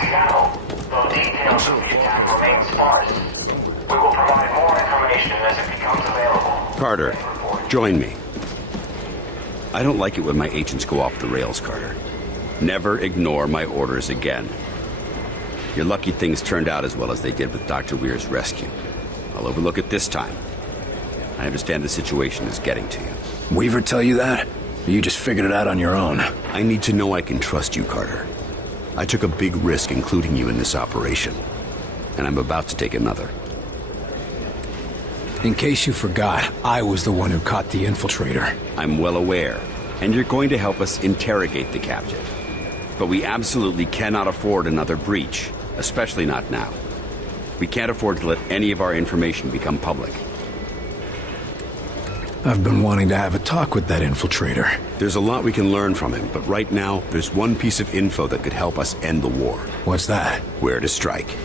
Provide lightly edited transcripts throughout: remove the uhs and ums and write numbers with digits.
Seattle, though details of the attack remain sparse. We will provide more information as it becomes available. Carter, join me. I don't like it when my agents go off the rails, Carter. Never ignore my orders again. You're lucky things turned out as well as they did with Dr. Weir's rescue. I'll overlook it this time. I understand the situation is getting to you. Weaver tell you that? Or you just figured it out on your own? I need to know I can trust you, Carter. I took a big risk including you in this operation, and I'm about to take another. In case you forgot, I was the one who caught the infiltrator. I'm well aware, and you're going to help us interrogate the captive. But we absolutely cannot afford another breach, especially not now. We can't afford to let any of our information become public. I've been wanting to have a talk with that infiltrator. There's a lot we can learn from him, but right now, there's one piece of info that could help us end the war. What's that? Where to strike.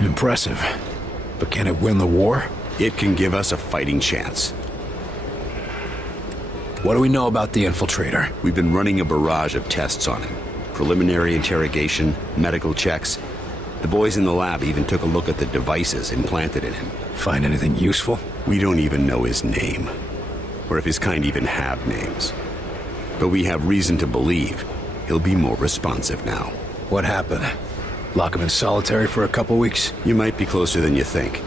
Impressive. But can it win the war? It can give us a fighting chance. What do we know about the infiltrator? We've been running a barrage of tests on him. Preliminary interrogation, medical checks. The boys in the lab even took a look at the devices implanted in him. Find anything useful? We don't even know his name, or if his kind even have names. But we have reason to believe he'll be more responsive now. What happened? Lock him in solitary for a couple weeks? You might be closer than you think.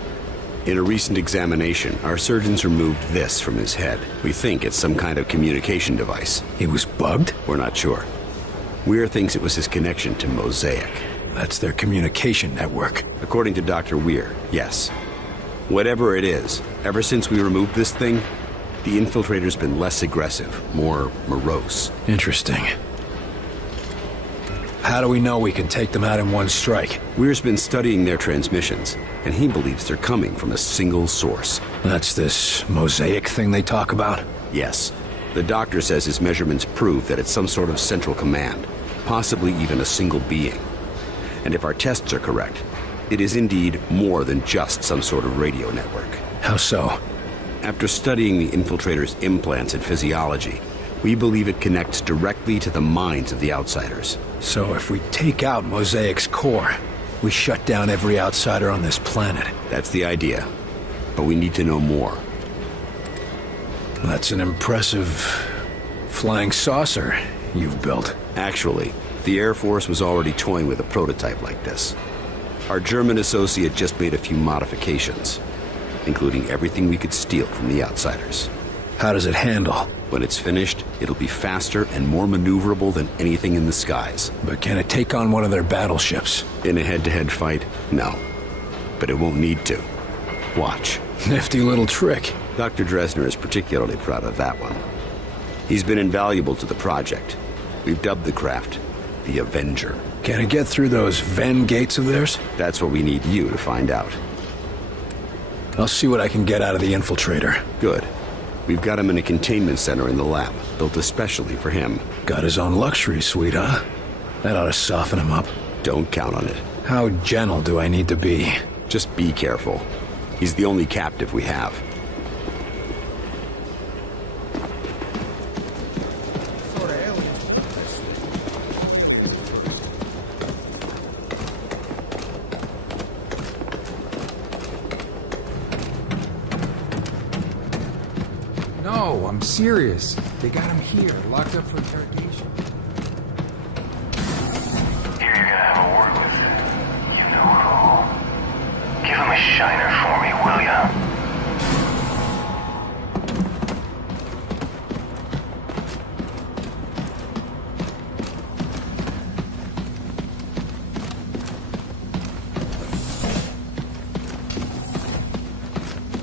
In a recent examination, our surgeons removed this from his head. We think it's some kind of communication device. He was bugged? We're not sure. Weir thinks it was his connection to Mosaic. That's their communication network. According to Dr. Weir, yes. Whatever it is, ever since we removed this thing, the infiltrator's been less aggressive, more morose. Interesting. How do we know we can take them out in one strike? Weir's been studying their transmissions, and he believes they're coming from a single source. That's this Mosaic thing they talk about? Yes. The doctor says his measurements prove that it's some sort of central command, possibly even a single being. And if our tests are correct, it is indeed more than just some sort of radio network. How so? After studying the infiltrator's implants and physiology, we believe it connects directly to the minds of the outsiders. So if we take out Mosaic's core, we shut down every outsider on this planet. That's the idea. But we need to know more. That's an impressive flying saucer you've built. Actually, the Air Force was already toying with a prototype like this. Our German associate just made a few modifications, including everything we could steal from the outsiders. How does it handle? When it's finished, it'll be faster and more maneuverable than anything in the skies. But can it take on one of their battleships? In a head-to-head fight, no. But it won't need to. Watch. Nifty little trick. Dr. Dresner is particularly proud of that one. He's been invaluable to the project. We've dubbed the craft the Avenger. Can it get through those Venn gates of theirs? That's what we need you to find out. I'll see what I can get out of the infiltrator. Good. We've got him in a containment center in the lab, built especially for him. Got his own luxury suite, huh? That ought to soften him up. Don't count on it. How gentle do I need to be? Just be careful. He's the only captive we have. No, I'm serious. They got him here, locked up for interrogation. Here you're gonna have a word with you know who. Give him a shiner for me, will ya?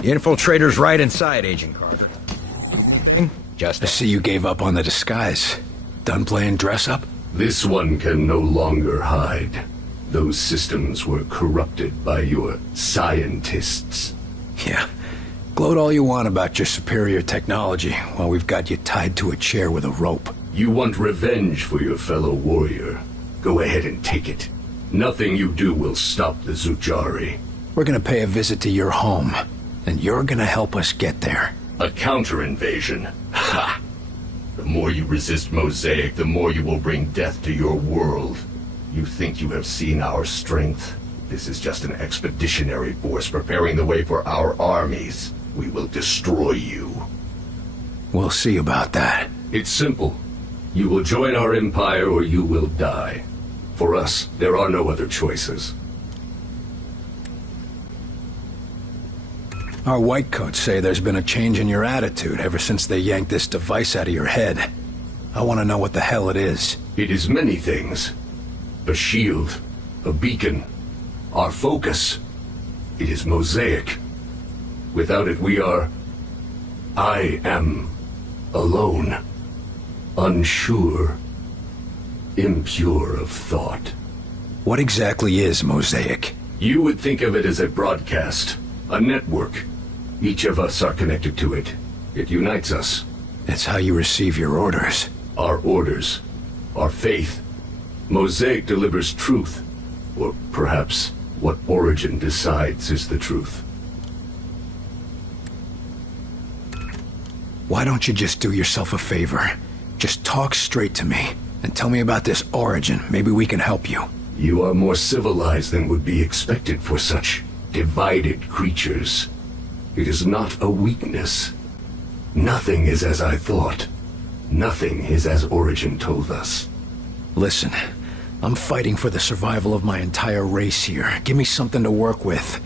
The infiltrator's right inside, Agent Carter. Just I see you gave up on the disguise. Done playing dress-up? This one can no longer hide. Those systems were corrupted by your scientists. Yeah. Gloat all you want about your superior technology while we've got you tied to a chair with a rope. You want revenge for your fellow warrior. Go ahead and take it. Nothing you do will stop the Zujari. We're gonna pay a visit to your home, and you're gonna help us get there. A counter-invasion? Ha! The more you resist Mosaic, the more you will bring death to your world. You think you have seen our strength? This is just an expeditionary force preparing the way for our armies. We will destroy you. We'll see about that. It's simple. You will join our empire or you will die. For us, there are no other choices. Our whitecoats say there's been a change in your attitude ever since they yanked this device out of your head. I want to know what the hell it is. It is many things. A shield, a beacon, our focus. It is Mosaic. Without it, I am alone, unsure, impure of thought. What exactly is Mosaic? You would think of it as a broadcast, a network. Each of us are connected to it. It unites us. It's how you receive your orders. Our orders, our faith. Mosaic delivers truth, or perhaps what Origin decides is the truth. Why don't you just do yourself a favor? Just talk straight to me, and tell me about this Origin. Maybe we can help you. You are more civilized than would be expected for such divided creatures. It is not a weakness. Nothing is as I thought. Nothing is as Origin told us. Listen, I'm fighting for the survival of my entire race here. Give me something to work with,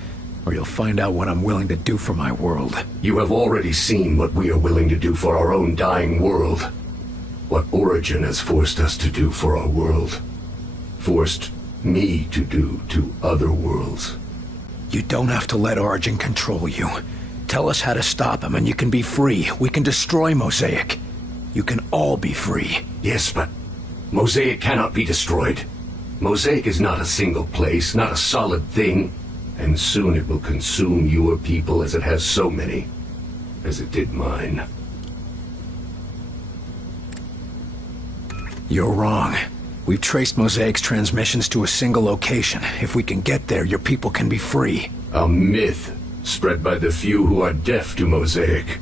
or you'll find out what I'm willing to do for my world. You have already seen what we are willing to do for our own dying world. What Origin has forced us to do for our world. Forced me to do to other worlds. You don't have to let Origin control you. Tell us how to stop him and you can be free. We can destroy Mosaic. You can all be free. Yes, but Mosaic cannot be destroyed. Mosaic is not a single place, not a solid thing. And soon it will consume your people as it has so many. As it did mine. You're wrong. We've traced Mosaic's transmissions to a single location. If we can get there, your people can be free. A myth spread by the few who are deaf to Mosaic.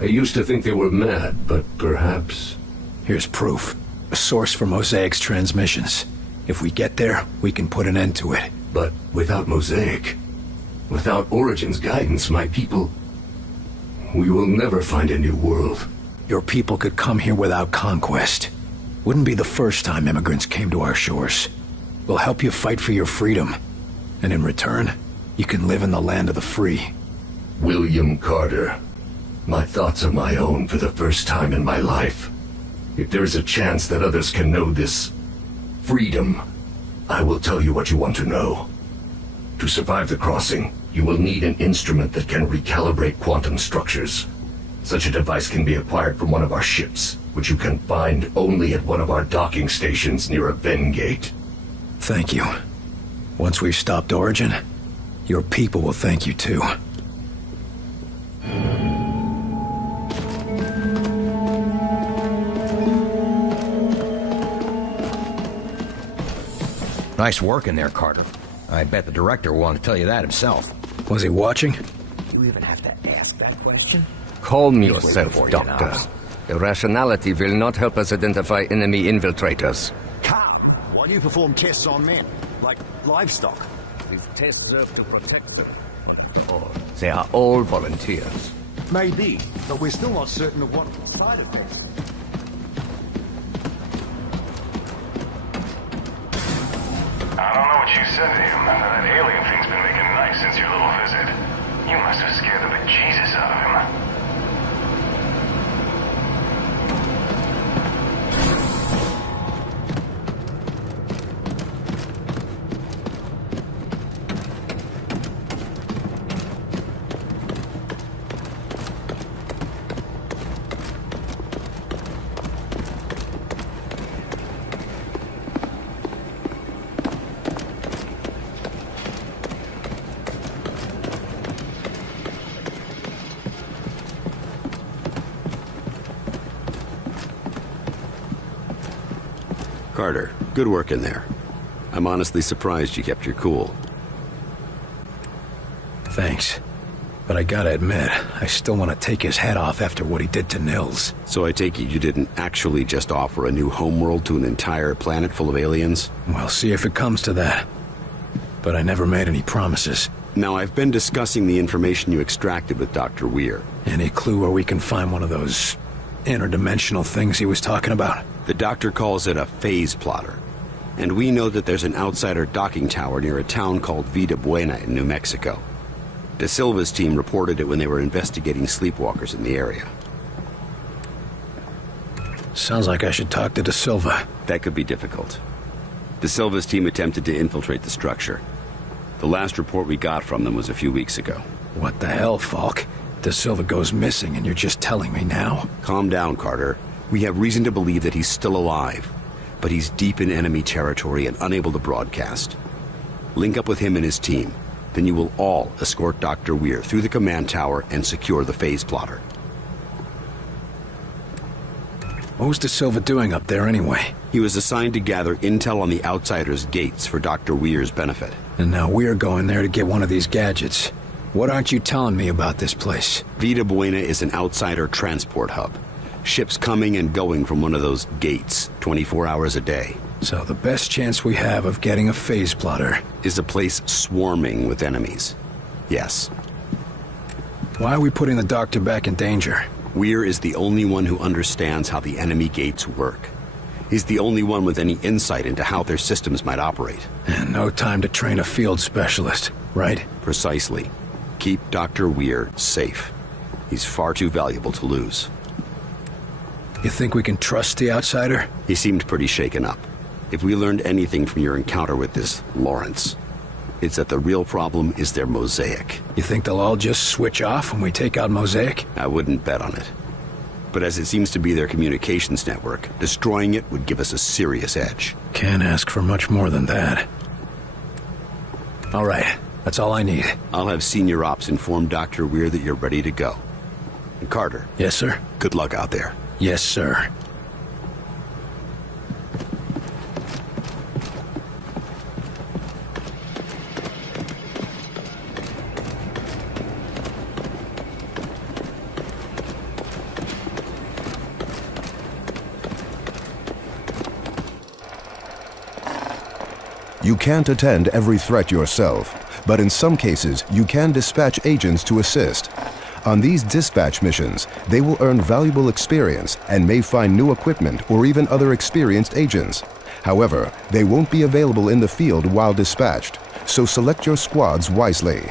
I used to think they were mad, but perhaps... Here's proof. A source for Mosaic's transmissions. If we get there, we can put an end to it. But without Mosaic, without Origin's guidance, my people... We will never find a new world. Your people could come here without conquest. Wouldn't be the first time immigrants came to our shores. We'll help you fight for your freedom. And in return, you can live in the land of the free. William Carter. My thoughts are my own for the first time in my life. If there is a chance that others can know this freedom, I will tell you what you want to know. To survive the crossing, you will need an instrument that can recalibrate quantum structures. Such a device can be acquired from one of our ships, which you can find only at one of our docking stations near a Ven gate. Thank you. Once we've stopped Origin, your people will thank you too. Nice work in there, Carter. I bet the director will want to tell you that himself. Was he watching? You even have to ask that question? Calm yourself, before you Doctor. know. Irrationality will not help us identify enemy infiltrators. Calm, while you perform tests on men, like livestock. These tests serve to protect them. They are all volunteers. Maybe, but we're still not certain of what side effects. I don't know what you said to him, but that alien thing's been making nice since your little visit. You must have scared the bejesus out of him. Carter, good work in there. I'm honestly surprised you kept your cool. Thanks. But I gotta admit, I still want to take his head off after what he did to Nils. So I take it you didn't actually just offer a new homeworld to an entire planet full of aliens? We'll see if it comes to that. But I never made any promises. Now, I've been discussing the information you extracted with Dr. Weir. Any clue where we can find one of those interdimensional things he was talking about? The doctor calls it a phase plotter. And we know that there's an outsider docking tower near a town called Vida Buena in New Mexico. De Silva's team reported it when they were investigating sleepwalkers in the area. Sounds like I should talk to De Silva. That could be difficult. De Silva's team attempted to infiltrate the structure. The last report we got from them was a few weeks ago. What the hell, Falk? De Silva goes missing and you're just telling me now? Calm down, Carter. We have reason to believe that he's still alive, but he's deep in enemy territory and unable to broadcast. Link up with him and his team. Then you will all escort Dr. Weir through the command tower and secure the phase plotter. What was De Silva doing up there anyway? He was assigned to gather intel on the Outsider's gates for Dr. Weir's benefit. And now we're going there to get one of these gadgets. What aren't you telling me about this place? Vida Buena is an Outsider transport hub. Ships coming and going from one of those gates, 24 hours a day. So the best chance we have of getting a phase plotter is a place swarming with enemies. Yes. Why are we putting the doctor back in danger? Weir is the only one who understands how the enemy gates work. He's the only one with any insight into how their systems might operate. And no time to train a field specialist, right? Precisely. Keep Dr. Weir safe. He's far too valuable to lose. You think we can trust the Outsider? He seemed pretty shaken up. If we learned anything from your encounter with this Lawrence, it's that the real problem is their mosaic. You think they'll all just switch off when we take out Mosaic? I wouldn't bet on it. But as it seems to be their communications network, destroying it would give us a serious edge. Can't ask for much more than that. All right, that's all I need. I'll have Senior Ops inform Dr. Weir that you're ready to go. And Carter. Yes, sir? Good luck out there. Yes, sir. You can't attend every threat yourself, but in some cases, you can dispatch agents to assist. On these dispatch missions, they will earn valuable experience and may find new equipment or even other experienced agents. However, they won't be available in the field while dispatched, so select your squads wisely.